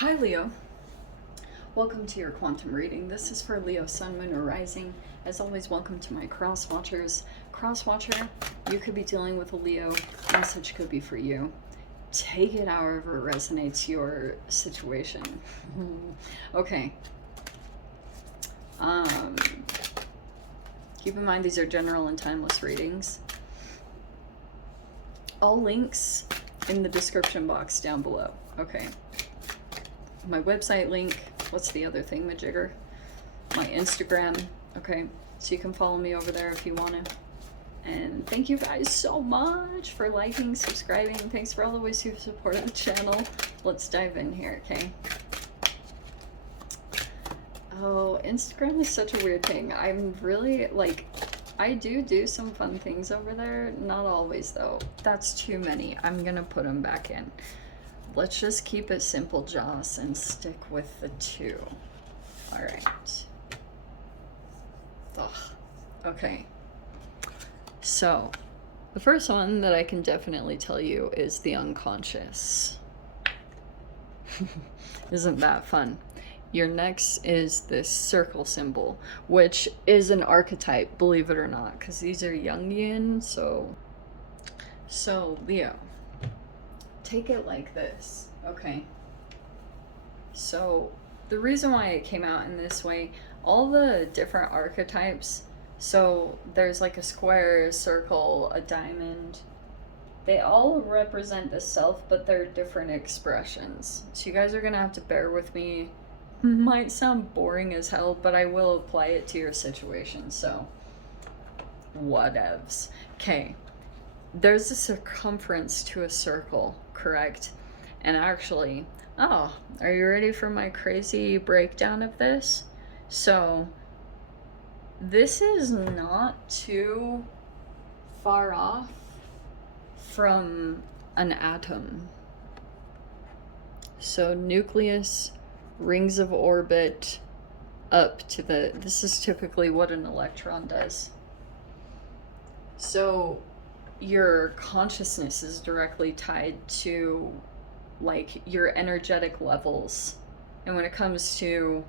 Hi Leo, welcome to your quantum reading. This is for Leo, Sun, Moon, or Rising. As always, welcome to my cross watchers. Cross watcher, you could be dealing with a Leo. Message could be for you. Take it however resonates your situation. Okay. Keep in mind these are general and timeless readings. All links in the description box down below. Okay. My website link, what's the other thing, majigger? My Instagram, okay? So you can follow me over there if you want to. And thank you guys so much for liking, subscribing. Thanks for all the ways you've supported the channel. Let's dive in here, okay? Oh, Instagram is such a weird thing. I'm really, like, I do some fun things over there. Not always, though. That's too many. I'm gonna put them back in. Let's just keep it simple, Joss, and stick with the two. All right. Ugh. Okay. So, the first one that I can definitely tell you is the unconscious. Isn't that fun? Your next is this circle symbol, which is an archetype, believe it or not, because these are Jungian, so Leo. Take it like this, okay? So the reason why it came out in this way, all the different archetypes, so there's like a square, a circle, a diamond, they all represent the self, but they're different expressions. So you guys are gonna have to bear with me. Might sound boring as hell, but I will apply it to your situation, so whatevs. Okay. There's a circumference to a circle, correct? And actually, are you ready for my crazy breakdown of this? So, this is not too far off from an atom. So, nucleus, rings of orbit, up to this is typically what an electron does. So, your consciousness is directly tied to like your energetic levels, and when it comes to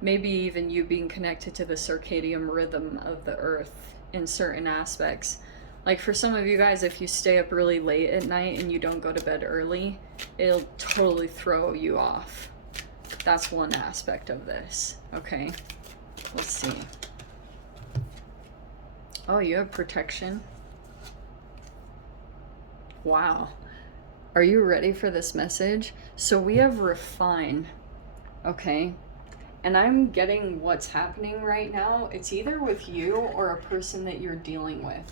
maybe even you being connected to the circadian rhythm of the earth in certain aspects, like for some of you guys, if you stay up really late at night and you don't go to bed early, it'll totally throw you off. That's one aspect of this. Okay, let's see. Oh, you have protection. Wow. Are you ready for this message? So we have refine, okay? And I'm getting what's happening right now. It's either with you or a person that you're dealing with.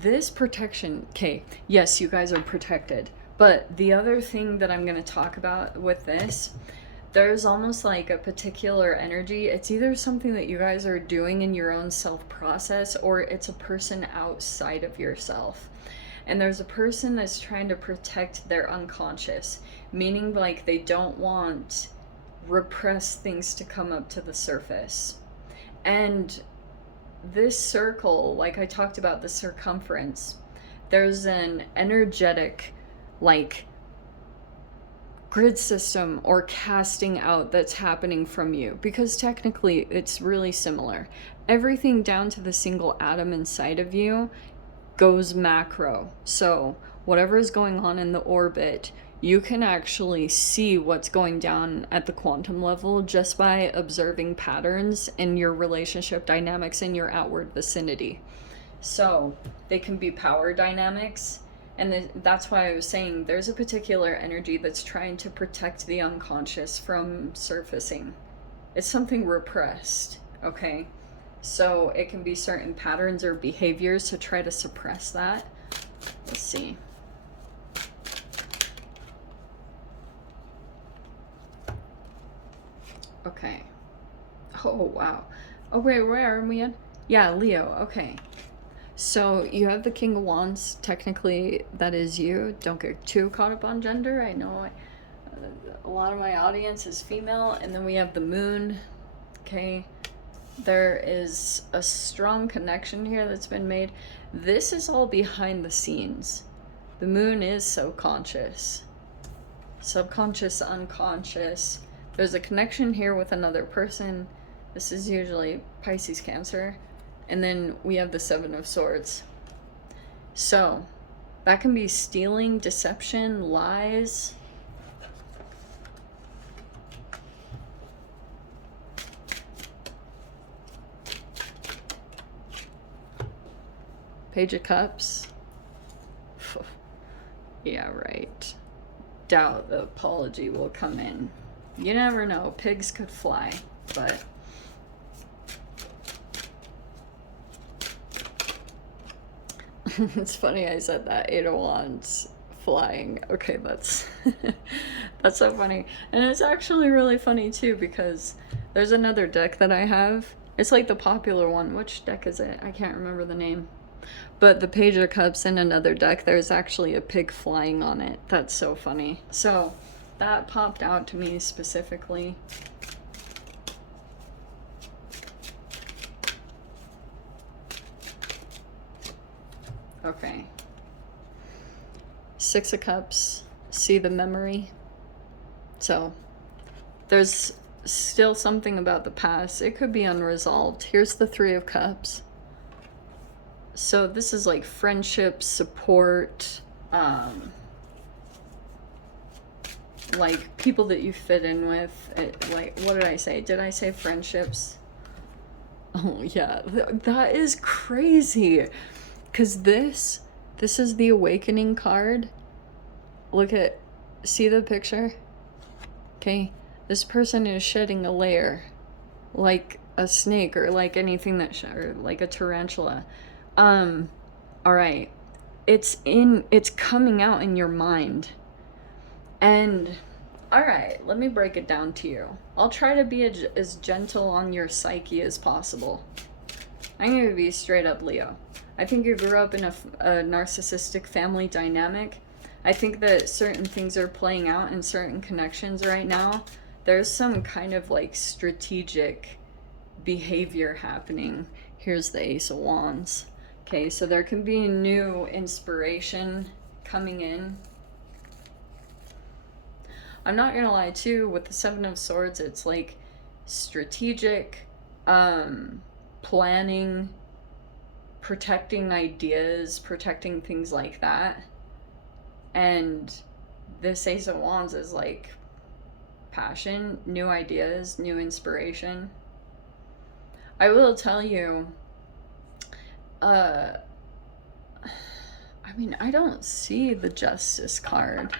This protection, okay, yes, you guys are protected. But the other thing that I'm going to talk about with this, there's almost like a particular energy. It's either something that you guys are doing in your own self-process, or it's a person outside of yourself. And there's a person that's trying to protect their unconscious, meaning like they don't want repressed things to come up to the surface. And this circle, like I talked about the circumference, there's an energetic like grid system or casting out that's happening from you, because technically it's really similar. Everything down to the single atom inside of you goes macro. So whatever is going on in the orbit, you can actually see what's going down at the quantum level just by observing patterns in your relationship dynamics in your outward vicinity. So they can be power dynamics, and that's why I was saying there's a particular energy that's trying to protect the unconscious from surfacing. It's something repressed, okay? So it can be certain patterns or behaviors to try to suppress that. Let's see. Okay. Oh, wow. Oh, wait, where are we at? Yeah, Leo, okay. So you have the King of Wands. Technically, that is you. Don't get too caught up on gender. I know a lot of my audience is female. And then we have the Moon, okay? There is a strong connection here that's been made. This is all behind the scenes. The Moon is so conscious. subconscious, unconscious. There's a connection here with another person. This is usually Pisces, Cancer. And then we have the Seven of Swords. So that can be stealing, deception, lies. Page of Cups. Yeah, right. Doubt the apology will come in. You never know. Pigs could fly, but... It's funny I said that. Eight of Wands flying. Okay, that's... that's so funny. And it's actually really funny, too, because there's another deck that I have. It's like the popular one. Which deck is it? I can't remember the name. But the Page of Cups in another deck, there's actually a pig flying on it. That's so funny. So that popped out to me specifically. Okay. Six of Cups. See the memory. So there's still something about the past. It could be unresolved. Here's the Three of Cups. So this is like friendship, support, like people that you fit in with. Like, what did I say? Did I say friendships? Oh yeah, that is crazy. Because this is the Awakening card. Look at, see the picture? Okay, this person is shedding a layer, like a snake or like anything that, or like a tarantula. All right, it's coming out in your mind. And all right, let me break it down to you. I'll try to be as gentle on your psyche as possible. I'm gonna be straight up Leo. I think you grew up in a narcissistic family dynamic. I think that certain things are playing out in certain connections right now. There's some kind of like strategic behavior happening. Here's the Ace of Wands. Okay, so there can be new inspiration coming in. I'm not gonna lie too, with the Seven of Swords, it's like strategic, planning, protecting ideas, protecting things like that. And this Ace of Wands is like passion, new ideas, new inspiration. I will tell you, I mean, I don't see the Justice card.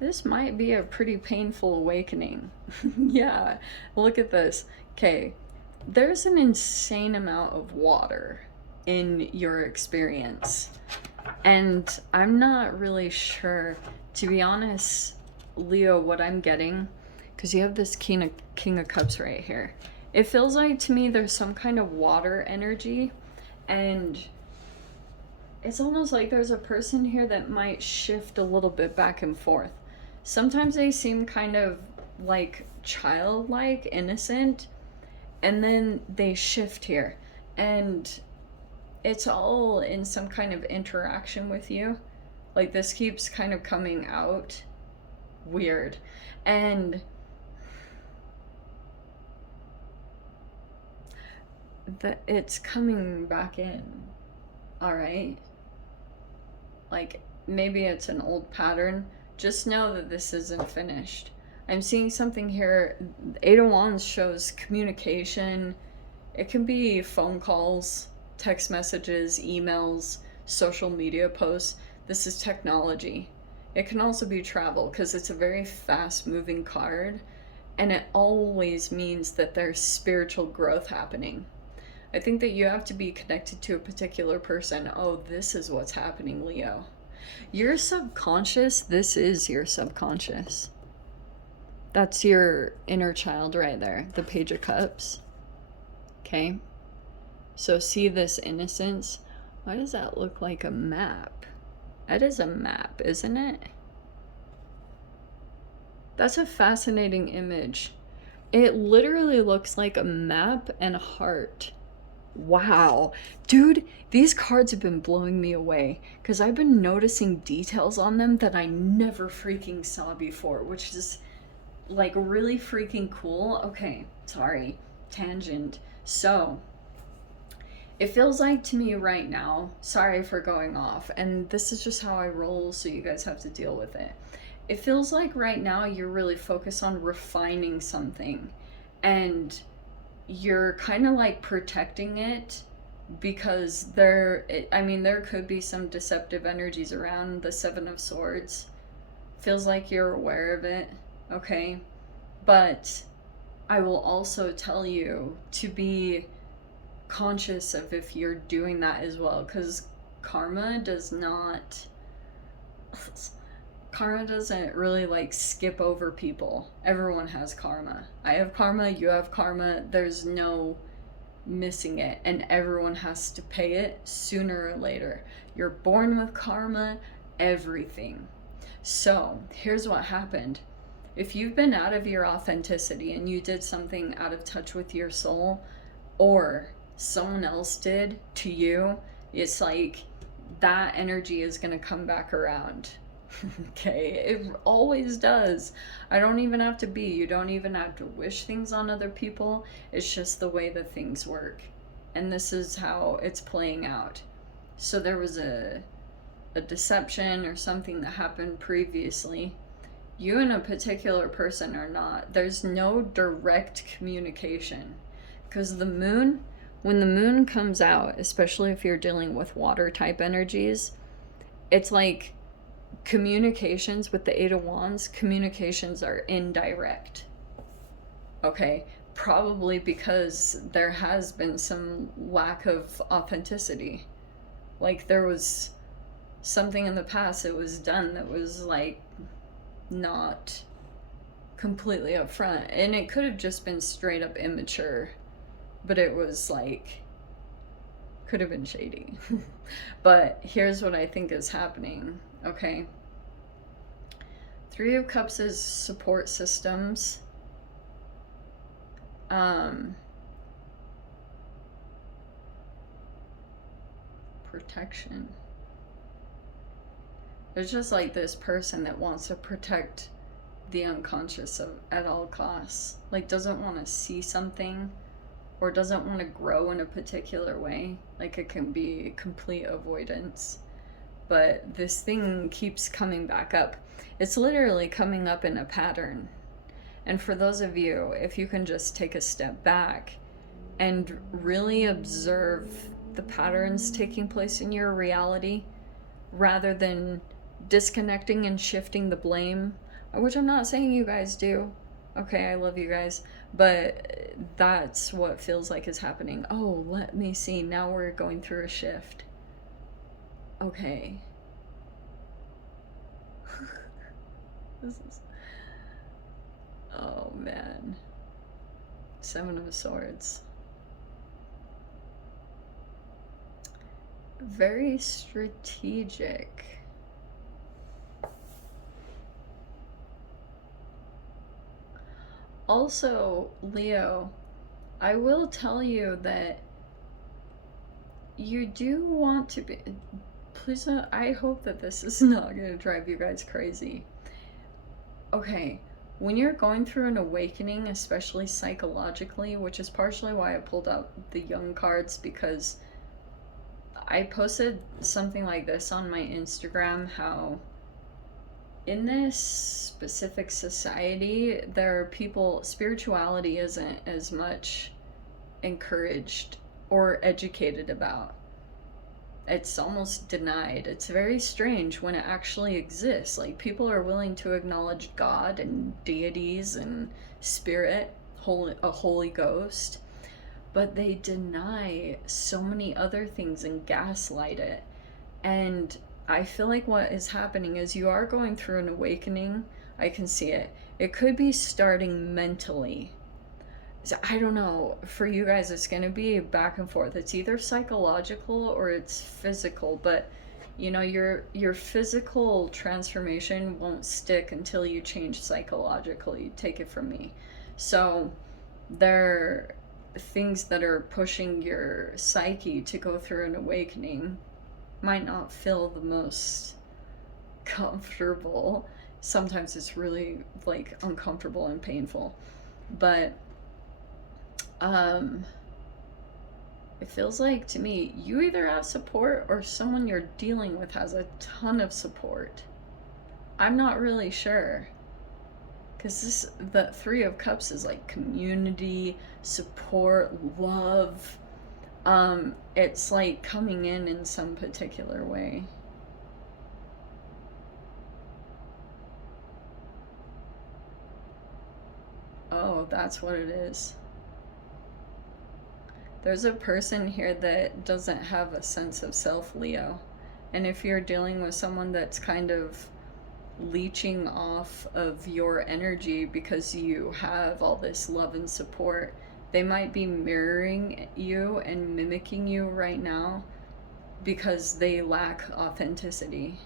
This might be a pretty painful awakening. Yeah, look at this. Okay, there's an insane amount of water in your experience. And I'm not really sure, to be honest, Leo, what I'm getting, because you have this King of Cups right here. It feels like to me there's some kind of water energy, and it's almost like there's a person here that might shift a little bit back and forth. Sometimes they seem kind of like childlike, innocent, and then they shift here. And it's all in some kind of interaction with you. Like this keeps kind of coming out weird. And it's coming back in. All right. Like maybe it's an old pattern. Just know that this isn't finished. I'm seeing something here. Eight of Wands shows communication. It can be phone calls, text messages, emails, social media posts. This is technology. It can also be travel because it's a very fast moving card, and it always means that there's spiritual growth happening. I think that you have to be connected to a particular person. Oh, this is what's happening, Leo. Your subconscious, this is your subconscious. That's your inner child right there, the Page of Cups. Okay? So see this innocence? Why does that look like a map? That is a map, isn't it? That's a fascinating image. It literally looks like a map and a heart. Wow. Dude, these cards have been blowing me away because I've been noticing details on them that I never freaking saw before, which is like really freaking cool. Okay, sorry, tangent. So, it feels like to me right now, sorry for going off, and this is just how I roll, so you guys have to deal with it. It feels like right now you're really focused on refining something, and you're kind of like protecting it because there could be some deceptive energies around the Seven of Swords. Feels like you're aware of it, okay? But I will also tell you to be conscious of if you're doing that as well, because karma does not karma doesn't really like skip over people. Everyone has karma. I have karma, you have karma. There's no missing it, and everyone has to pay it sooner or later. You're born with karma, everything. So here's what happened. If you've been out of your authenticity and you did something out of touch with your soul, or someone else did to you, it's like that energy is going to come back around. Okay, it always does. I don't even have to be, you don't even have to wish things on other people. It's just the way that things work. And this is how it's playing out. So there was a deception or something that happened previously. You and a particular person are not. There's no direct communication. Because when the moon comes out, especially if you're dealing with water type energies, it's like communications with the Eight of Wands, communications are indirect. Okay, probably because there has been some lack of authenticity. Like there was something in the past that was done that was like not completely upfront, and it could have just been straight up immature, but it was like could have been shady. But here's what I think is happening, okay? Three of Cups is support systems. Protection. There's just like this person that wants to protect the unconscious at all costs. Like doesn't want to see something or doesn't want to grow in a particular way. Like it can be complete avoidance. But this thing keeps coming back up. It's literally coming up in a pattern. And for those of you, if you can just take a step back and really observe the patterns taking place in your reality, rather than disconnecting and shifting the blame, which I'm not saying you guys do. Okay, I love you guys. But that's what feels like is happening. Oh, let me see. Now we're going through a shift. Okay. This is... Oh, man. Seven of Swords. Very strategic. Also, Leo, I will tell you that you do want to be... Please, I hope that this is not going to drive you guys crazy. Okay, when you're going through an awakening, especially psychologically, which is partially why I pulled out the young cards, because I posted something like this on my Instagram, how in this specific society, there are people, spirituality isn't as much encouraged or educated about. It's almost denied. It's very strange when it actually exists. Like people are willing to acknowledge God and deities and spirit, a Holy Ghost, but they deny so many other things and gaslight it. And I feel like what is happening is you are going through an awakening. I can see it. It could be starting mentally. So I don't know. For you guys, it's going to be back and forth. It's either psychological or it's physical. But, you know, your physical transformation won't stick until you change psychologically. Take it from me. So things that are pushing your psyche to go through an awakening might not feel the most comfortable. Sometimes it's really like uncomfortable and painful, but it feels like to me you either have support or someone you're dealing with has a ton of support. I'm not really sure, because the Three of Cups is like community, support, love. It's like coming in some particular way. Oh, that's what it is. There's a person here that doesn't have a sense of self, Leo. And if you're dealing with someone that's kind of leeching off of your energy because you have all this love and support, they might be mirroring you and mimicking you right now because they lack authenticity.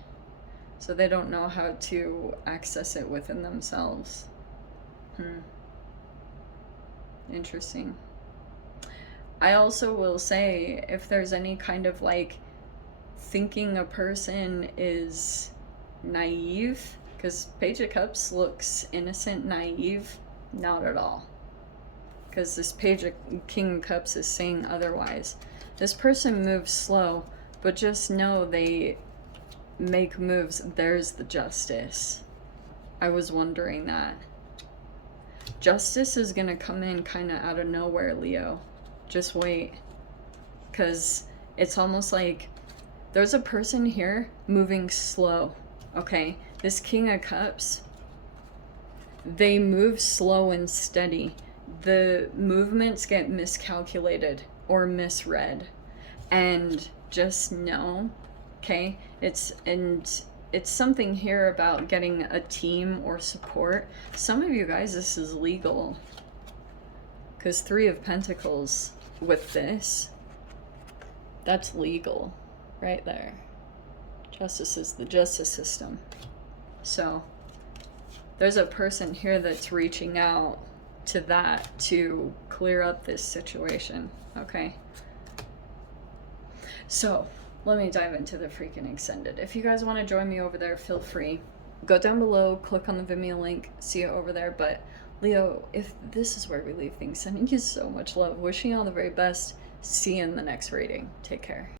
So they don't know how to access it within themselves. Interesting. I also will say, if there's any kind of like thinking a person is naive, because Page of Cups looks innocent, naive, not at all. Because this King of Cups is saying otherwise. This person moves slow, but just know they make moves. There's the Justice. I was wondering that. Justice is gonna come in kind of out of nowhere, Leo. Just wait. Because it's almost like there's a person here moving slow, okay? This King of Cups, they move slow and steady. The movements get miscalculated or misread. And just know, okay? It's something here about getting a team or support. Some of you guys, this is legal. Because Three of Pentacles with this, that's legal right there. Justice is the justice system. So there's a person here that's reaching out to that to clear up this situation, okay? So let me dive into the freaking extended. If you guys want to join me over there, feel free. Go down below, click on the Vimeo link, see it over there. But Leo, if this is where we leave things, sending you so much love, wishing you all the very best. See you in the next reading. Take care.